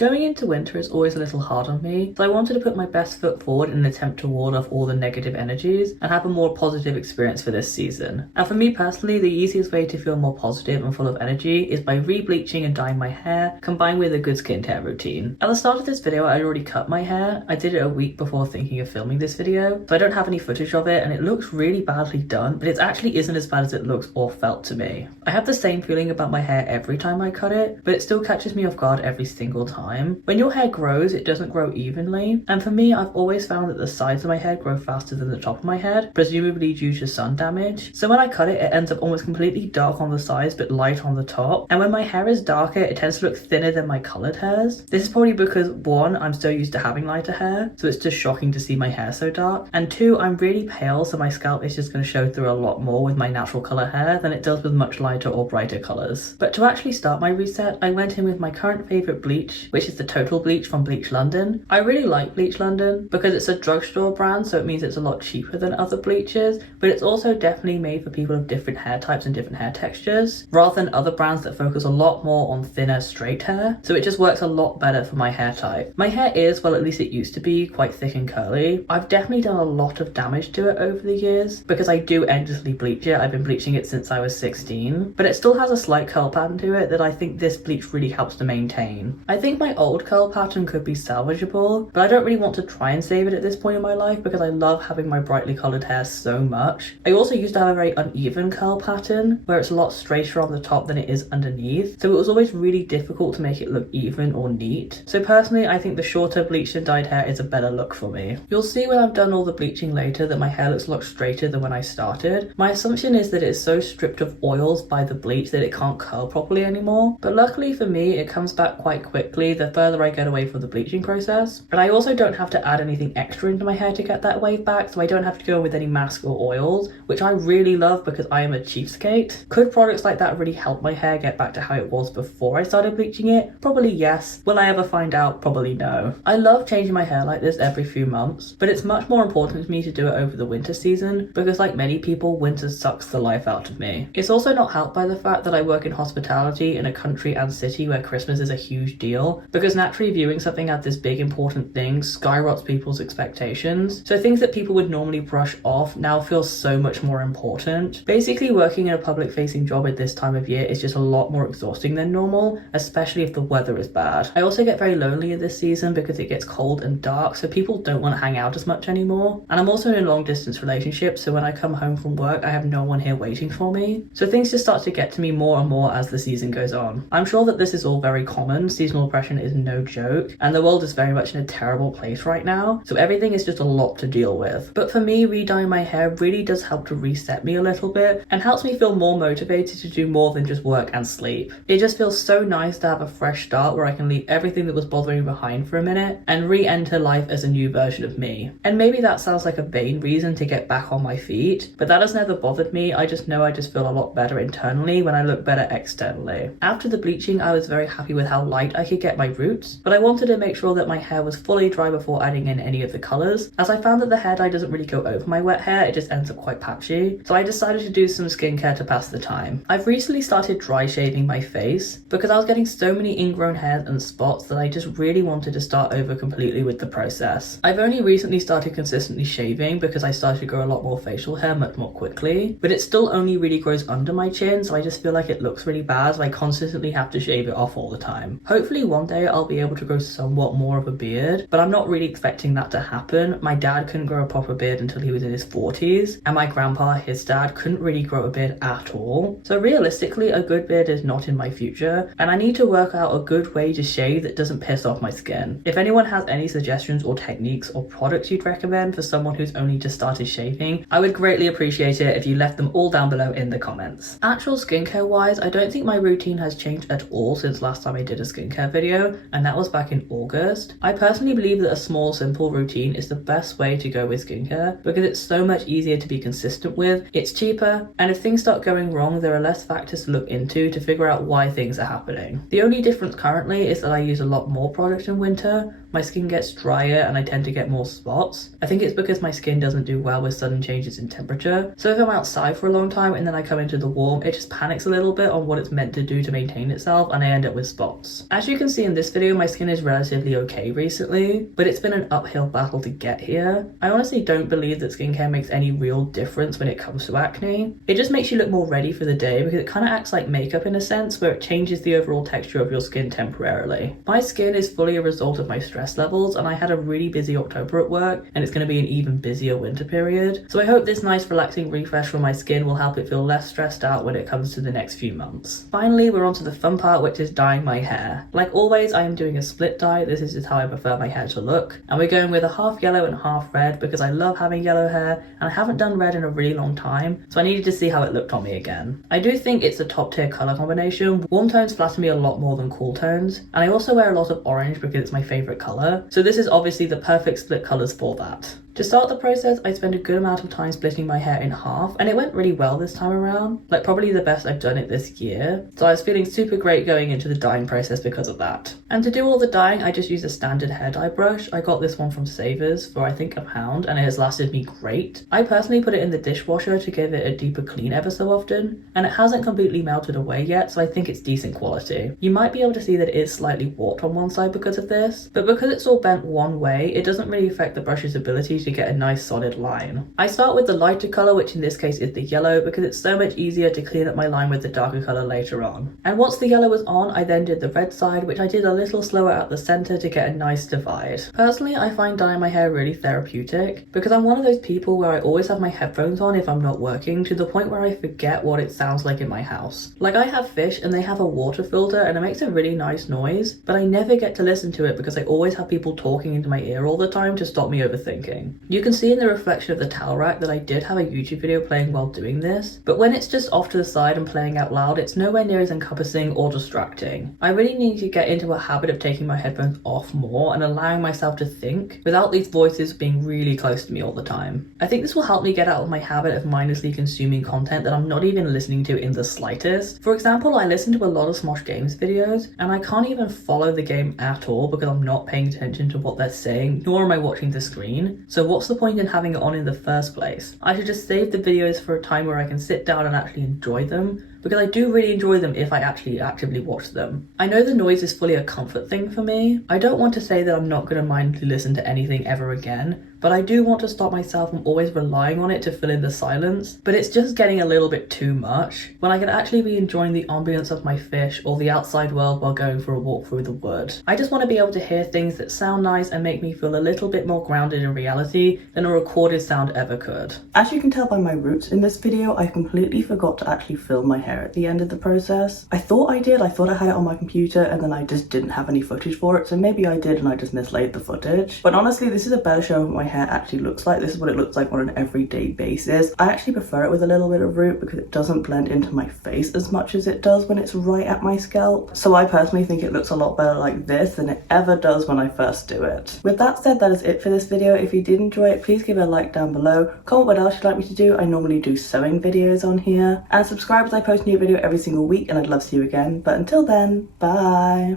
Going into winter is always a little hard on me, so I wanted to put my best foot forward in an attempt to ward off all the negative energies and have a more positive experience for this season. And for me personally, the easiest way to feel more positive and full of energy is by re-bleaching and dyeing my hair, combined with a good skincare routine. At the start of this video, I already cut my hair. I did it a week before thinking of filming this video, so I don't have any footage of it and it looks really badly done, but it actually isn't as bad as it looks or felt to me. I have the same feeling about my hair every time I cut it, but it still catches me off guard every single time. When your hair grows, it doesn't grow evenly, and for me, I've always found that the sides of my head grow faster than the top of my head, presumably due to sun damage. So when I cut it, it ends up almost completely dark on the sides but light on the top, and when my hair is darker, it tends to look thinner than my coloured hairs. This is probably because 1, I'm so used to having lighter hair, so it's just shocking to see my hair so dark, and 2, I'm really pale, so my scalp is just going to show through a lot more with my natural colour hair than it does with much lighter or brighter colours. But to actually start my reset, I went in with my current favourite bleach, which is the Total Bleach from Bleach London. I really like Bleach London because it's a drugstore brand, so it means it's a lot cheaper than other bleaches, but it's also definitely made for people of different hair types and different hair textures, rather than other brands that focus a lot more on thinner, straight hair, so it just works a lot better for my hair type. My hair is, well at least it used to be, quite thick and curly. I've definitely done a lot of damage to it over the years, because I do endlessly bleach it. I've been bleaching it since I was 16, but it still has a slight curl pattern to it that I think this bleach really helps to maintain. I think my old curl pattern could be salvageable, but I don't really want to try and save it at this point in my life because I love having my brightly coloured hair so much. I also used to have a very uneven curl pattern where it's a lot straighter on the top than it is underneath, so it was always really difficult to make it look even or neat. So personally, I think the shorter bleached and dyed hair is a better look for me. You'll see when I've done all the bleaching later that my hair looks a lot straighter than when I started. My assumption is that it's so stripped of oils by the bleach that it can't curl properly anymore, but luckily for me it comes back quite quickly the further I get away from the bleaching process. And I also don't have to add anything extra into my hair to get that wave back, so I don't have to go with any mask or oils, which I really love because I am a cheapskate. Could products like that really help my hair get back to how it was before I started bleaching it? Probably yes. Will I ever find out? Probably no. I love changing my hair like this every few months, but it's much more important to me to do it over the winter season because like many people, winter sucks the life out of me. It's also not helped by the fact that I work in hospitality in a country and city where Christmas is a huge deal, because naturally viewing something as this big important thing skyrockets people's expectations. So things that people would normally brush off now feel so much more important. Basically, working in a public facing job at this time of year is just a lot more exhausting than normal, especially if the weather is bad. I also get very lonely in this season because it gets cold and dark, so people don't want to hang out as much anymore. And I'm also in a long distance relationship, so when I come home from work, I have no one here waiting for me. So things just start to get to me more and more as the season goes on. I'm sure that this is all very common. Seasonal depression is no joke, and the world is very much in a terrible place right now, so everything is just a lot to deal with. But for me, re-dyeing my hair really does help to reset me a little bit and helps me feel more motivated to do more than just work and sleep. It just feels so nice to have a fresh start where I can leave everything that was bothering me behind for a minute and re-enter life as a new version of me. And maybe that sounds like a vain reason to get back on my feet, but that has never bothered me. I just know I just feel a lot better internally when I look better externally. After the bleaching, I was very happy with how light I could get my roots, but I wanted to make sure that my hair was fully dry before adding in any of the colours, as I found that the hair dye doesn't really go over my wet hair, it just ends up quite patchy, so I decided to do some skincare to pass the time. I've recently started dry shaving my face because I was getting so many ingrown hairs and spots that I just really wanted to start over completely with the process. I've only recently started consistently shaving because I started to grow a lot more facial hair much more quickly, but it still only really grows under my chin, so I just feel like it looks really bad, so I constantly have to shave it off all the time. Hopefully one day I'll be able to grow somewhat more of a beard, but I'm not really expecting that to happen. My dad couldn't grow a proper beard until he was in his 40s, and my grandpa, his dad, couldn't really grow a beard at all. So realistically, a good beard is not in my future, and I need to work out a good way to shave that doesn't piss off my skin. If anyone has any suggestions or techniques or products you'd recommend for someone who's only just started shaving, I would greatly appreciate it if you left them all down below in the comments. Actual skincare wise, I don't think my routine has changed at all since last time I did a skincare video, and that was back in August. I personally believe that a small, simple routine is the best way to go with skincare because it's so much easier to be consistent with, it's cheaper, and if things start going wrong, there are less factors to look into to figure out why things are happening. The only difference currently is that I use a lot more product in winter. My skin gets drier and I tend to get more spots. I think it's because my skin doesn't do well with sudden changes in temperature. So if I'm outside for a long time and then I come into the warm, it just panics a little bit on what it's meant to do to maintain itself and I end up with spots. As you can see in in this video, my skin is relatively okay recently, but it's been an uphill battle to get here. I honestly don't believe that skincare makes any real difference when it comes to acne. It just makes you look more ready for the day because it kind of acts like makeup in a sense, where it changes the overall texture of your skin temporarily. My skin is fully a result of my stress levels, and I had a really busy October at work, and it's going to be an even busier winter period. So I hope this nice relaxing refresh for my skin will help it feel less stressed out when it comes to the next few months. Finally, we're on to the fun part, which is dyeing my hair. Like always, I am doing a split dye. This is just how I prefer my hair to look. And we're going with a half yellow and half red because I love having yellow hair, and I haven't done red in a really long time, so I needed to see how it looked on me again. I do think it's a top tier colour combination. Warm tones flatter me a lot more than cool tones, and I also wear a lot of orange because it's my favourite colour, so this is obviously the perfect split colours for that. To start the process, I spent a good amount of time splitting my hair in half, and it went really well this time around, like probably the best I've done it this year, so I was feeling super great going into the dyeing process because of that. And to do all the dyeing, I just used a standard hair dye brush. I got this one from Savers for I think £1, and it has lasted me great. I personally put it in the dishwasher to give it a deeper clean ever so often, and it hasn't completely melted away yet, so I think it's decent quality. You might be able to see that it is slightly warped on one side because of this, but because it's all bent one way, it doesn't really affect the brush's ability to get a nice solid line. I start with the lighter colour, which in this case is the yellow, because it's so much easier to clean up my line with the darker colour later on. And once the yellow was on, I then did the red side, which I did a little slower at the centre to get a nice divide. Personally, I find dyeing my hair really therapeutic, because I'm one of those people where I always have my headphones on if I'm not working, to the point where I forget what it sounds like in my house. Like I have fish and they have a water filter and it makes a really nice noise, but I never get to listen to it because I always have people talking into my ear all the time to stop me overthinking. You can see in the reflection of the towel rack that I did have a YouTube video playing while doing this, but when it's just off to the side and playing out loud, it's nowhere near as encompassing or distracting. I really need to get into a habit of taking my headphones off more and allowing myself to think without these voices being really close to me all the time. I think this will help me get out of my habit of mindlessly consuming content that I'm not even listening to in the slightest. For example, I listen to a lot of Smosh Games videos and I can't even follow the game at all because I'm not paying attention to what they're saying, nor am I watching the screen. So what's the point in having it on in the first place? I should just save the videos for a time where I can sit down and actually enjoy them, because I do really enjoy them if I actually actively watch them. I know the noise is fully a comfort thing for me. I don't want to say that I'm not going to mindfully listen to anything ever again, but I do want to stop myself from always relying on it to fill in the silence, but it's just getting a little bit too much when I can actually be enjoying the ambience of my fish or the outside world while going for a walk through the wood. I just want to be able to hear things that sound nice and make me feel a little bit more grounded in reality than a recorded sound ever could. As you can tell by my roots in this video, I completely forgot to actually film my hair at the end of the process. I thought I did, I thought I had it on my computer, and then I just didn't have any footage for it, so maybe I did and I just mislaid the footage. But honestly, this is a better show of what my hair actually looks like. This is what it looks like on an everyday basis. I actually prefer it with a little bit of root because it doesn't blend into my face as much as it does when it's right at my scalp. So I personally think it looks a lot better like this than it ever does when I first do it. With that said, that is it for this video. If you did enjoy it, please give it a like down below. Comment what else you'd like me to do. I normally do sewing videos on here. And subscribe as I post a new video every single week, and I'd love to see you again. But until then, bye!